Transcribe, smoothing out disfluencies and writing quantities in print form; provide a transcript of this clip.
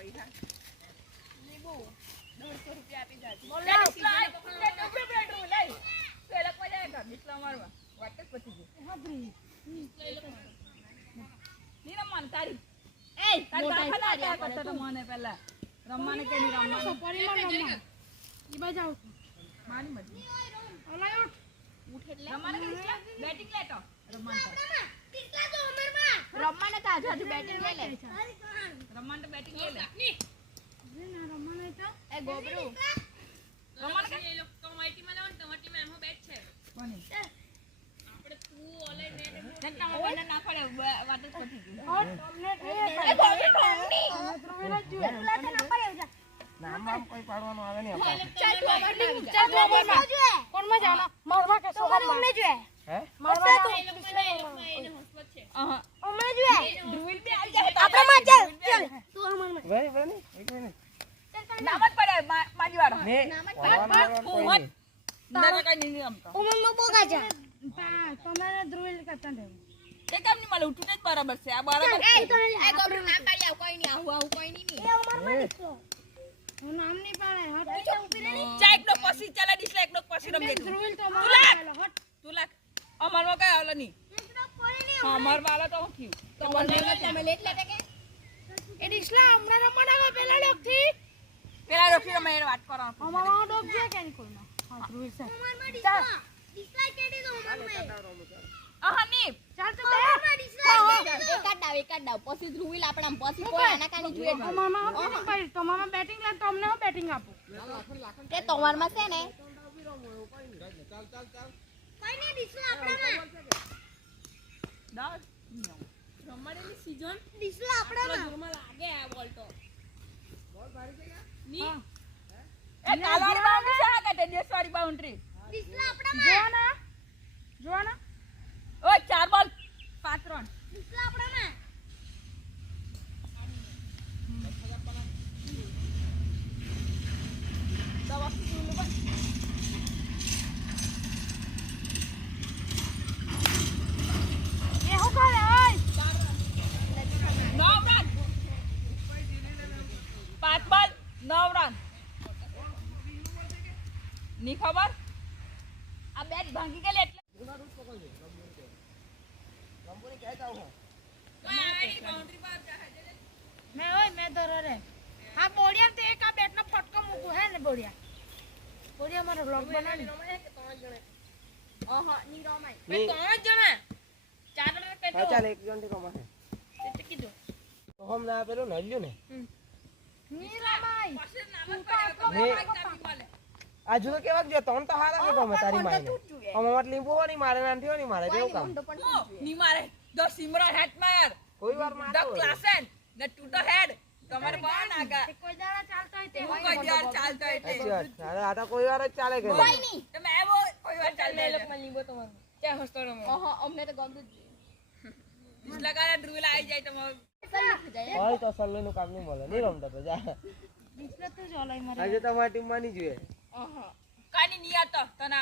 પૈસા લીબુ 150 રૂપિયા આપી જાજે બોલે પેલા કોઈ જાય બિસ્લા મારવા વાત જ પતી ગઈ હાબરી ની રમવાનું તારી એ તારી ખાતા કરતો તો મને પેલા રમવાને કે ની રમવાનું પરિમાણ રમવા ઈ બાજુ માની મજી ઓલા ઉઠ એટલે રમવાને કે બેટિંગ લેતો રમવાનું કેટલા તો અમરમાં રમવાને તો આજુ બેટિંગ લઈ લે રમવાનું તો બેટિંગ લઈ લે જે ના રમવાને તો એ ગોબરું રમવાનું કે એ લોકો કમાટી માં લાવન ટમાટી માં એમાં બેટ છે કોની આપણે તું ઓલે ને જનતા મને ના પડે વાત જ પતી ગઈ ઓર તમને એ ગોબરું કોની રમેલા જોઈએ પેલા તો ના પડે નામ નામ કોઈ પાડવાનું આવે નહીં આપણે ચાલ ઓવરમાં કોણ માં જાવ મારવા કે સોહમ માં જોઈએ હે મારવા તો એ લોકો એને હોસ્પટ છે અમે જોઈએ ધ્રુવિલ બી આવી જાય આપણે માં ચાલ ચાલ તું અમાર વેરી વેરી એક મિનિટ નામ જ પડે માજી વાળો ને પાડવાનું કોઈ નહીં ના કઈ નહીં રમતો ઉમર માં બોગા જા તમારે ધ્રુવિલ કરતા દેવું એ કામ નહીં મળે ઉઠું જ બરાબર છે આ બરાબર એ તો આ ગોબરું નામ પાડી આવ કોઈ નહીં આવું કોઈ નહીં એ ઉમર માં નીકળો હું નામ નહીં પાડે હટ ઉભી રહી ચા એકનો પછી ચાલે ડિસ્લે એકનો પછી રમ દેતું ધ્રુવિલ તો તું માર લાગ. હટ તું લાગ અમારમાં કઈ આવલો નહીં એકદમ પડી નહીં હા અમાર વાળો તો હું થયું તો મને તમે લેટ લેટે કે એ ડિસ્લા હમણાં રમવાના પેલા લોક થી પેલા રોકી રમે એને વાત કરો અમારો ડોગ છે કે નહીં કોઈનો હા ધ્રુવિલ છે ઉમર માં ડિસ્લા કેડી તો ઉમર માં આહા ની ચાલ તો દે એકાદ દાવ પછી ધ્રુવિલ આપણા પછી કોઈ આના કાની જોઈએ અમારમાં બેટિંગ પાડી તમારમાં બેટિંગ લે તો અમને હું બેટિંગ આપું તે તમારમાં છે ને કોઈ નહીં ડિસ્લા આપણામાં દાવ રમવાની સીઝન ડિસ્લા આપણામાં ઘરમાં લાગે આ બોલ તો ની એ કાલવાળી બાઉન્ડ્રી છે કે તે દેશવાળી બાઉન્ડ્રી ડિસ્લા આપણામાં જોવાના ઓય 4 બોલ 5 રન ડિસ્લા આપણામાં દવા સુલું બસ એ હું કરે ઓય 9 રન 5 બોલ 9 રન ની ખબર આ બેટ ભાંગી ગયેલી એટલે કંપની કહે જાવ હું આડી બાઉન્ડરી પર જાય મેં ઓય મેં ધરો રે હા બોડિયા તે એક આ બેટ નો ફટકો મૂકું હે ને બોડિયા મારો વ્લોગ બનાવી ઓહો ની રમાય ની 3 જણા 4 જણા હા પેટો ચાલ એક જણ થી કમાશે તે કીધું તો હમ ના પેલું નલ્યું ને મીરાબાઈ પછી નામ જ પડે આ જુઓ કેવા જો તણ તો હારા કે ગમે તારી માઈને અમાર લીંબુ હોની મારે નાંઠી હોની મારે જેવું કામ ની મારે ધ સિમરન હેટ માર કોઈ વાર ધ મારો ક્લાસન ધ ટુ ધ હેડ તમારે બહાર આગા તે કોઈ દાડા ચાલતો હોય તે હું કોઈ યાર ચાલતો એટલે સાચી વાત અરે આ તો કોઈ વાર જ ચાલે કે કોઈ નહીં તમે આવો કોઈ વાર ચાલતો એ લોકો લીંબો તમારો ક્યાં હસતો રમો ઓહો અમને તો ગમતું જ ઇસલા કારે ધ્રુવિલ આવી જાય તમારે હોય તો સલ્લો નું કામ નહીં મળે નહીં રમતા તો જા ડિસ્પ્લે તો જ ઓલાય મારે આજે તમારી ટીમ માં નહીં જોઈએ ઓહો કાની નિયત તને